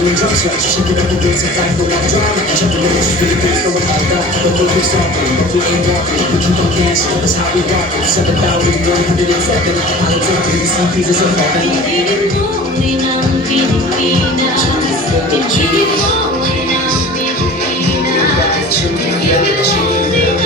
doing drugs right. Shake it up and get some time for my drama. Jumping in the street, there's no one out there. Don't think we're stopping, but we ain't walking. We keep on dancing, that's how we rock it. 7,107, I'm talking to some pieces of heaven. Piliin mo rin ang Pilipinas. Piliin mo rin ang Pilipinas. Piliin mo rin